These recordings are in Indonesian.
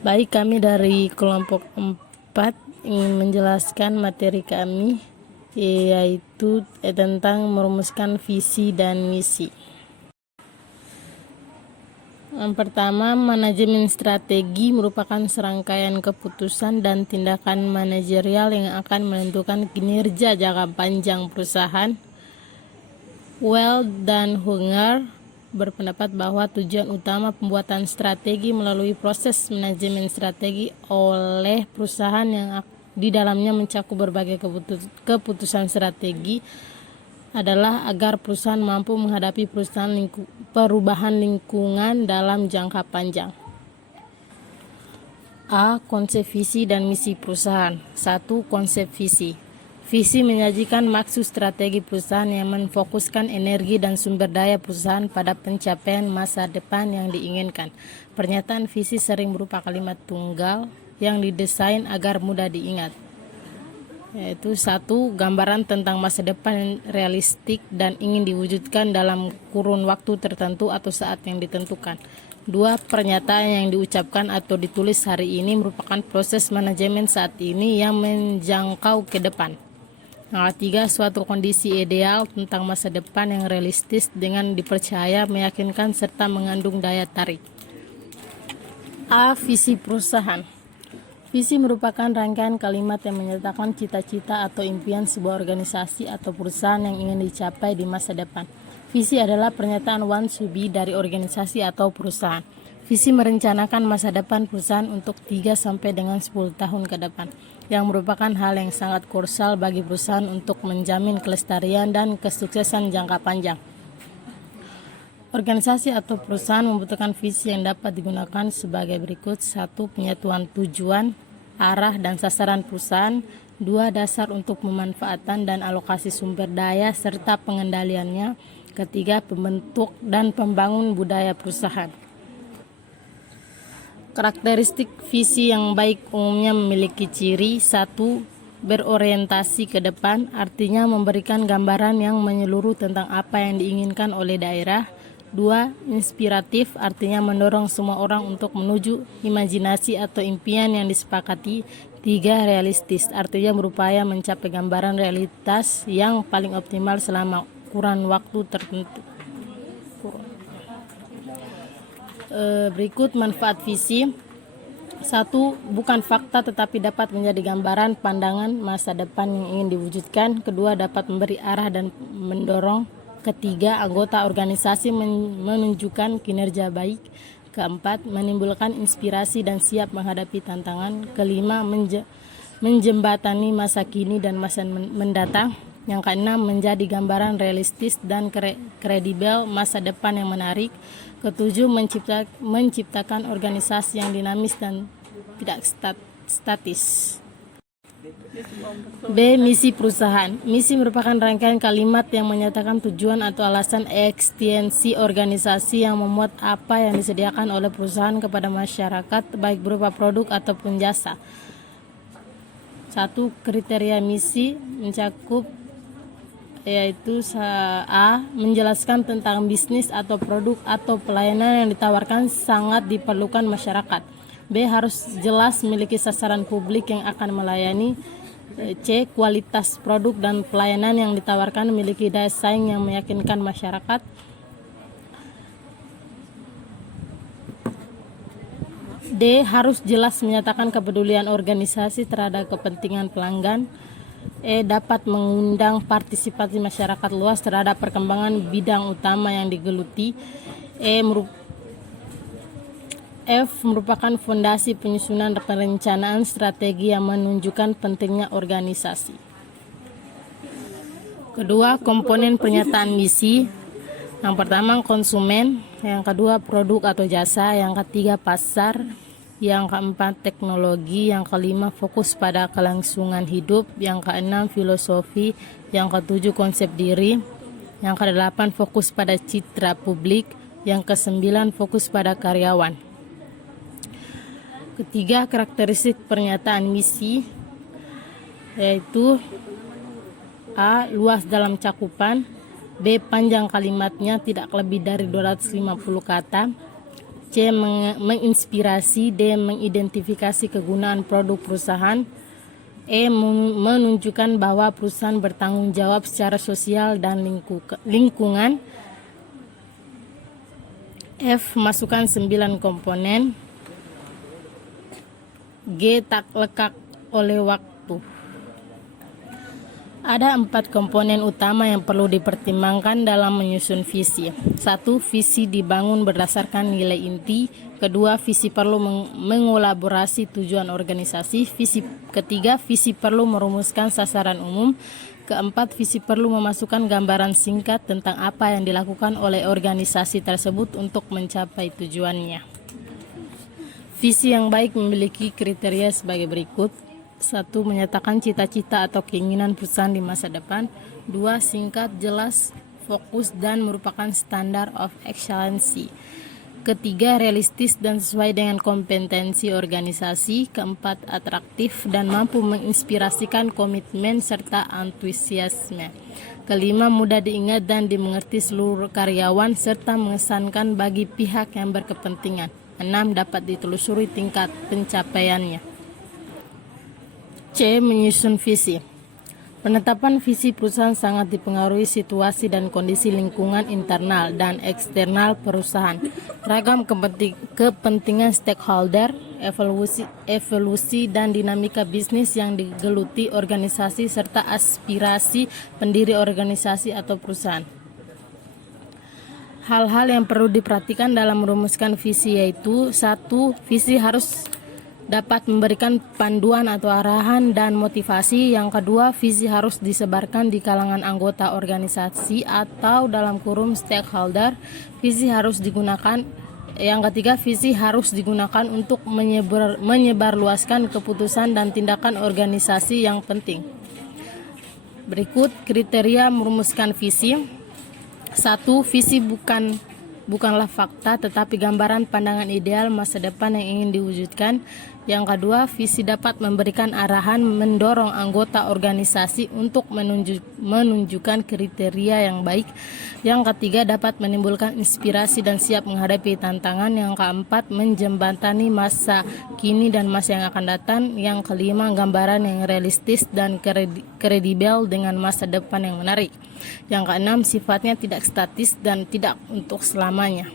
Baik, kami dari kelompok 4 ingin menjelaskan materi kami, yaitu tentang merumuskan visi dan misi. Yang pertama, manajemen strategi merupakan serangkaian keputusan dan tindakan manajerial yang akan menentukan kinerja jangka panjang perusahaan. Well dan Hunger berpendapat bahwa tujuan utama pembuatan strategi melalui proses manajemen strategi oleh perusahaan yang di dalamnya mencakup berbagai keputusan strategi adalah agar perusahaan mampu menghadapi perubahan lingkungan dalam jangka panjang. A. Konsep visi dan misi perusahaan. 1. Konsep visi. Visi menyajikan maksud strategi perusahaan yang memfokuskan energi dan sumber daya perusahaan pada pencapaian masa depan yang diinginkan. Pernyataan visi sering berupa kalimat tunggal yang didesain agar mudah diingat, yaitu 1. Gambaran tentang masa depan yang realistik dan ingin diwujudkan dalam kurun waktu tertentu atau saat yang ditentukan. 2. Pernyataan yang diucapkan atau ditulis hari ini merupakan proses manajemen saat ini yang menjangkau ke depan. Yang 3. Suatu kondisi ideal tentang masa depan yang realistis dengan dipercaya, meyakinkan, serta mengandung daya tarik. A. Visi perusahaan. Visi merupakan rangkaian kalimat yang menyatakan cita-cita atau impian sebuah organisasi atau perusahaan yang ingin dicapai di masa depan. Visi adalah pernyataan want to be dari organisasi atau perusahaan. Visi merencanakan masa depan perusahaan untuk 3 sampai dengan 10 tahun ke depan, yang merupakan hal yang sangat krusial bagi perusahaan untuk menjamin kelestarian dan kesuksesan jangka panjang. Organisasi atau perusahaan membutuhkan visi yang dapat digunakan sebagai berikut. 1. Penyatuan tujuan, arah, dan sasaran perusahaan. 2. Dasar untuk pemanfaatan dan alokasi sumber daya serta pengendaliannya. 3. Pembentuk dan pembangun budaya perusahaan. Karakteristik visi yang baik umumnya memiliki ciri. 1. Berorientasi ke depan, artinya memberikan gambaran yang menyeluruh tentang apa yang diinginkan oleh daerah. 2. Inspiratif, artinya mendorong semua orang untuk menuju imajinasi atau impian yang disepakati. 3. Realistis, artinya berupaya mencapai gambaran realitas yang paling optimal selama kurun waktu tertentu. Berikut manfaat visi. 1. Bukan fakta tetapi dapat menjadi gambaran pandangan masa depan yang ingin diwujudkan. 2. Dapat memberi arah dan mendorong. 3. Anggota organisasi menunjukkan kinerja baik. 4. Menimbulkan inspirasi dan siap menghadapi tantangan. 5. Menjembatani masa kini dan masa mendatang. Yang 6. Menjadi gambaran realistis dan kredibel masa depan yang menarik. 7. Menciptakan organisasi yang dinamis dan tidak statis. B. Misi perusahaan. Misi merupakan rangkaian kalimat yang menyatakan tujuan atau alasan ekstensi organisasi yang memuat apa yang disediakan oleh perusahaan kepada masyarakat, baik berupa produk ataupun jasa. 1. Kriteria misi mencakup, yaitu A. Menjelaskan tentang bisnis atau produk atau pelayanan yang ditawarkan sangat diperlukan masyarakat. B. Harus jelas memiliki sasaran publik yang akan melayani. C. Kualitas produk dan pelayanan yang ditawarkan memiliki daya saing yang meyakinkan masyarakat. D. Harus jelas menyatakan kepedulian organisasi terhadap kepentingan pelanggan. E. Dapat mengundang partisipasi masyarakat luas terhadap perkembangan bidang utama yang digeluti. F. Merupakan fondasi penyusunan perencanaan strategi yang menunjukkan pentingnya organisasi. Kedua, komponen pernyataan misi. Yang pertama, konsumen. Yang kedua, produk atau jasa. Yang ketiga, pasar. Yang keempat, teknologi. Yang kelima, fokus pada kelangsungan hidup. Yang keenam, filosofi. Yang ketujuh, konsep diri. Yang kedelapan, fokus pada citra publik. Yang kesembilan, fokus pada karyawan. Ketiga, karakteristik pernyataan misi, yaitu A. Luas dalam cakupan. B. Panjang kalimatnya tidak lebih dari 250 kata. C. Menginspirasi. D. Mengidentifikasi kegunaan produk perusahaan. E. Menunjukkan bahwa perusahaan bertanggung jawab secara sosial dan lingkungan. F. Masukkan 9 komponen. G. Tak lekang oleh waktu. Ada 4 komponen utama yang perlu dipertimbangkan dalam menyusun visi. 1. Visi dibangun berdasarkan nilai inti. Kedua, visi perlu mengelaborasi tujuan organisasi. Ketiga, visi perlu merumuskan sasaran umum. Keempat, visi perlu memasukkan gambaran singkat tentang apa yang dilakukan oleh organisasi tersebut untuk mencapai tujuannya. Visi yang baik memiliki kriteria sebagai berikut. 1. Menyatakan cita-cita atau keinginan perusahaan di masa depan. 2. Singkat, jelas, fokus, dan merupakan standar of excellency. Ketiga, realistis dan sesuai dengan kompetensi organisasi. Keempat, atraktif dan mampu menginspirasikan komitmen serta antusiasme. Kelima, mudah diingat dan dimengerti seluruh karyawan serta mengesankan bagi pihak yang berkepentingan. 6. Dapat ditelusuri tingkat pencapaiannya. C. Menyusun visi. Penetapan visi perusahaan sangat dipengaruhi situasi dan kondisi lingkungan internal dan eksternal perusahaan, ragam kepentingan stakeholder, evolusi dan dinamika bisnis yang digeluti organisasi, serta aspirasi pendiri organisasi atau perusahaan. Hal-hal yang perlu diperhatikan dalam merumuskan visi yaitu: 1. Visi harus dapat memberikan panduan atau arahan dan motivasi. Yang kedua, visi harus disebarkan di kalangan anggota organisasi atau dalam kurung stakeholder. Visi harus digunakan. Yang ketiga, visi harus digunakan untuk menyebarluaskan keputusan dan tindakan organisasi yang penting. Berikut kriteria merumuskan visi. 1. Visi bukanlah fakta tetapi gambaran pandangan ideal masa depan yang ingin diwujudkan. Yang kedua, visi dapat memberikan arahan mendorong anggota organisasi untuk menunjukkan kriteria yang baik. Yang ketiga, dapat menimbulkan inspirasi dan siap menghadapi tantangan. Yang keempat, menjembatani masa kini dan masa yang akan datang. Yang kelima, gambaran yang realistis dan kredibel dengan masa depan yang menarik. Yang keenam, sifatnya tidak statis dan tidak untuk selamanya.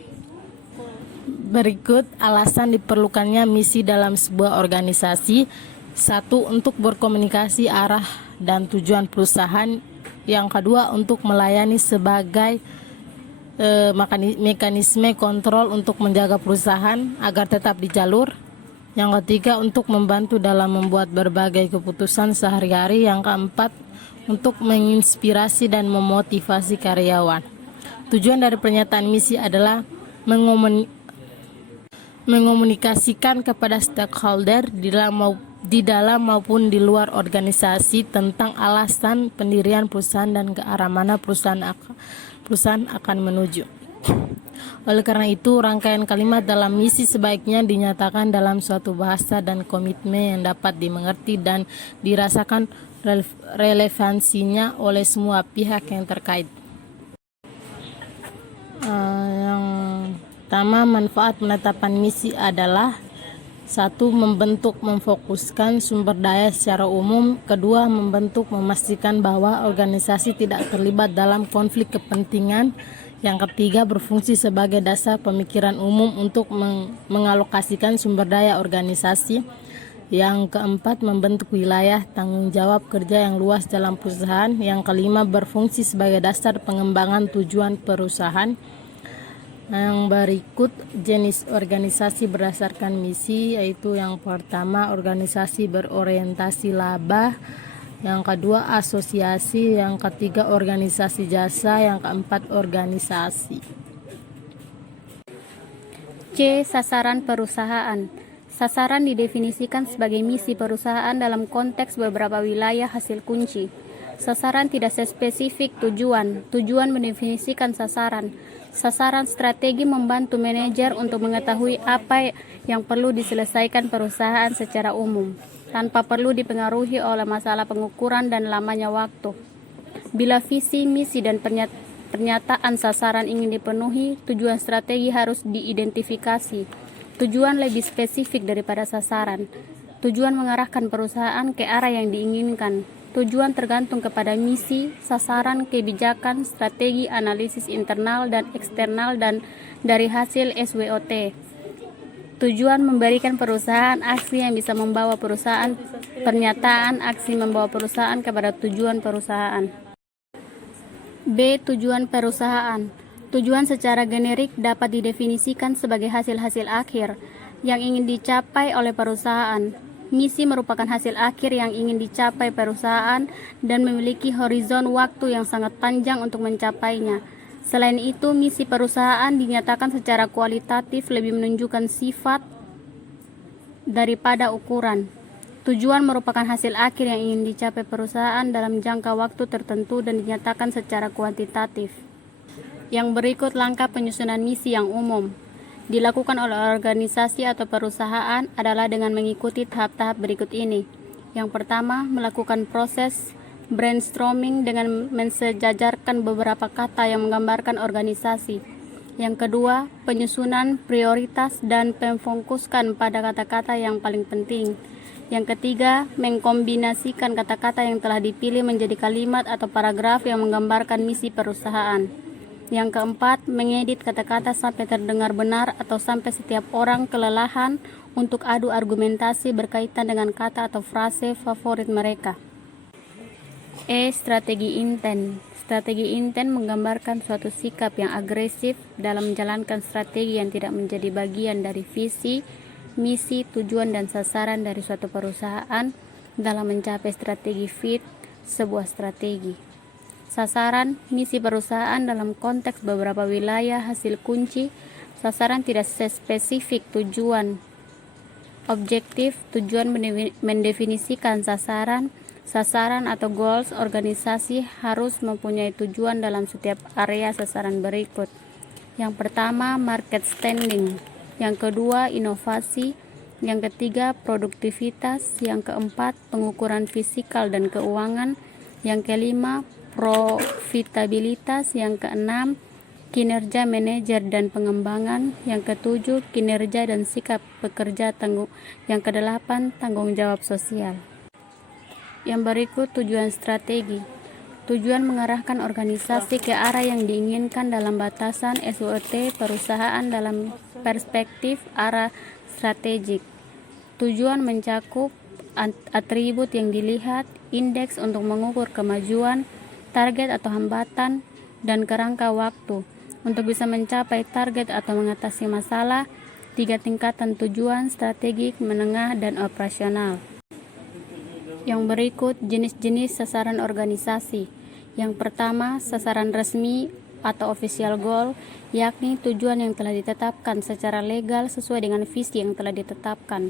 Berikut alasan diperlukannya misi dalam sebuah organisasi. 1. Untuk berkomunikasi arah dan tujuan perusahaan. Yang kedua, untuk melayani sebagai mekanisme kontrol untuk menjaga perusahaan agar tetap di jalur. Yang ketiga, untuk membantu dalam membuat berbagai keputusan sehari-hari. Yang keempat, untuk menginspirasi dan memotivasi karyawan. Tujuan dari pernyataan misi adalah mengomunikasikan kepada stakeholder di dalam maupun di luar organisasi tentang alasan pendirian perusahaan dan ke arah mana perusahaan akan menuju. Oleh karena itu, rangkaian kalimat dalam misi sebaiknya dinyatakan dalam suatu bahasa dan komitmen yang dapat dimengerti dan dirasakan relevansinya oleh semua pihak yang terkait. Yang pertama, manfaat penetapan misi adalah: 1. Memfokuskan sumber daya secara umum. Kedua, memastikan bahwa organisasi tidak terlibat dalam konflik kepentingan. Yang ketiga, berfungsi sebagai dasar pemikiran umum untuk mengalokasikan sumber daya organisasi. Yang keempat, membentuk wilayah tanggung jawab kerja yang luas dalam perusahaan. Yang kelima, berfungsi sebagai dasar pengembangan tujuan perusahaan. Yang berikut jenis organisasi berdasarkan misi, yaitu yang pertama, organisasi berorientasi laba. Yang kedua, asosiasi. Yang ketiga, organisasi jasa. Yang keempat, organisasi. C. Sasaran perusahaan. Sasaran didefinisikan sebagai misi perusahaan dalam konteks beberapa wilayah hasil kunci. Sasaran tidak spesifik tujuan. Tujuan mendefinisikan sasaran. Sasaran strategi membantu manajer untuk mengetahui apa yang perlu diselesaikan perusahaan secara umum, tanpa perlu dipengaruhi oleh masalah pengukuran dan lamanya waktu. Bila visi, misi, dan pernyataan sasaran ingin dipenuhi, tujuan strategi harus diidentifikasi. Tujuan lebih spesifik daripada sasaran. Tujuan mengarahkan perusahaan ke arah yang diinginkan. Tujuan tergantung kepada misi, sasaran, kebijakan, strategi, analisis internal dan eksternal dan dari hasil SWOT. Tujuan memberikan perusahaan aksi yang bisa membawa perusahaan, pernyataan aksi membawa perusahaan kepada tujuan perusahaan. B. Tujuan perusahaan. Tujuan secara generik dapat didefinisikan sebagai hasil-hasil akhir yang ingin dicapai oleh perusahaan. Misi merupakan hasil akhir yang ingin dicapai perusahaan dan memiliki horizon waktu yang sangat panjang untuk mencapainya. Selain itu, misi perusahaan dinyatakan secara kualitatif lebih menunjukkan sifat daripada ukuran. Tujuan merupakan hasil akhir yang ingin dicapai perusahaan dalam jangka waktu tertentu dan dinyatakan secara kuantitatif. Yang berikut langkah penyusunan misi yang umum dilakukan oleh organisasi atau perusahaan adalah dengan mengikuti tahap-tahap berikut ini. Yang pertama, melakukan proses brainstorming dengan mensejajarkan beberapa kata yang menggambarkan organisasi. Yang kedua, penyusunan prioritas dan memfokuskan pada kata-kata yang paling penting. Yang ketiga, mengkombinasikan kata-kata yang telah dipilih menjadi kalimat atau paragraf yang menggambarkan misi perusahaan. Yang keempat, mengedit kata-kata sampai terdengar benar atau sampai setiap orang kelelahan untuk adu argumentasi berkaitan dengan kata atau frase favorit mereka. Strategi intent. Strategi intent menggambarkan suatu sikap yang agresif dalam menjalankan strategi yang tidak menjadi bagian dari visi, misi, tujuan, dan sasaran dari suatu perusahaan dalam mencapai strategi fit sebuah strategi. Sasaran, misi perusahaan dalam konteks beberapa wilayah hasil kunci. Sasaran tidak spesifik tujuan. Objektif, tujuan mendefinisikan sasaran. Sasaran atau goals organisasi harus mempunyai tujuan dalam setiap area sasaran berikut. Yang pertama, market standing. Yang kedua, inovasi. Yang ketiga, produktivitas. Yang keempat, pengukuran fisikal dan keuangan. Yang kelima, profitabilitas. Yang keenam, kinerja manajer dan pengembangan. Yang ketujuh, kinerja dan sikap pekerja tanggung. Yang kedelapan, tanggung jawab sosial. Yang berikut tujuan strategi. Tujuan mengarahkan organisasi ke arah yang diinginkan dalam batasan SWOT perusahaan dalam perspektif arah strategik. Tujuan mencakup atribut yang dilihat, indeks untuk mengukur kemajuan, target atau hambatan, dan kerangka waktu. Untuk bisa mencapai target atau mengatasi masalah, 3 tingkatan tujuan strategik, menengah, dan operasional. Yang berikut jenis-jenis sasaran organisasi. Yang pertama, sasaran resmi atau official goal, yakni tujuan yang telah ditetapkan secara legal sesuai dengan visi yang telah ditetapkan.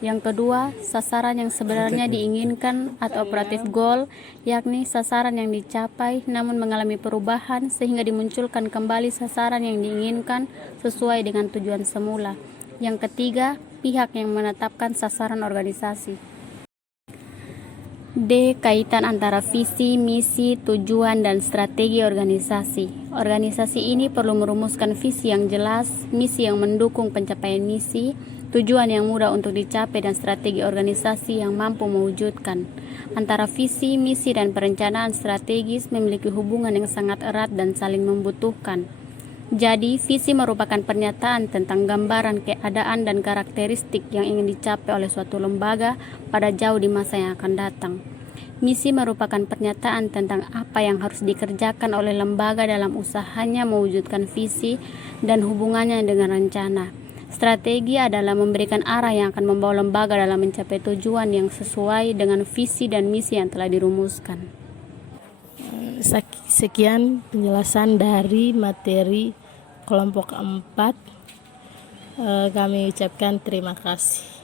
Yang kedua, sasaran yang sebenarnya diinginkan atau operative goal, yakni sasaran yang dicapai namun mengalami perubahan sehingga dimunculkan kembali sasaran yang diinginkan sesuai dengan tujuan semula. Yang ketiga, pihak yang menetapkan sasaran organisasi. D. Kaitan antara visi, misi, tujuan, dan strategi organisasi. Organisasi ini perlu merumuskan visi yang jelas, misi yang mendukung pencapaian misi, tujuan yang mudah untuk dicapai, dan strategi organisasi yang mampu mewujudkan. Antara visi, misi, dan perencanaan strategis memiliki hubungan yang sangat erat dan saling membutuhkan. Jadi, visi merupakan pernyataan tentang gambaran keadaan dan karakteristik yang ingin dicapai oleh suatu lembaga pada jauh di masa yang akan datang. Misi merupakan pernyataan tentang apa yang harus dikerjakan oleh lembaga dalam usahanya mewujudkan visi dan hubungannya dengan rencana. Strategi adalah memberikan arah yang akan membawa lembaga dalam mencapai tujuan yang sesuai dengan visi dan misi yang telah dirumuskan. Sekian penjelasan dari materi kelompok 4. Kami ucapkan terima kasih.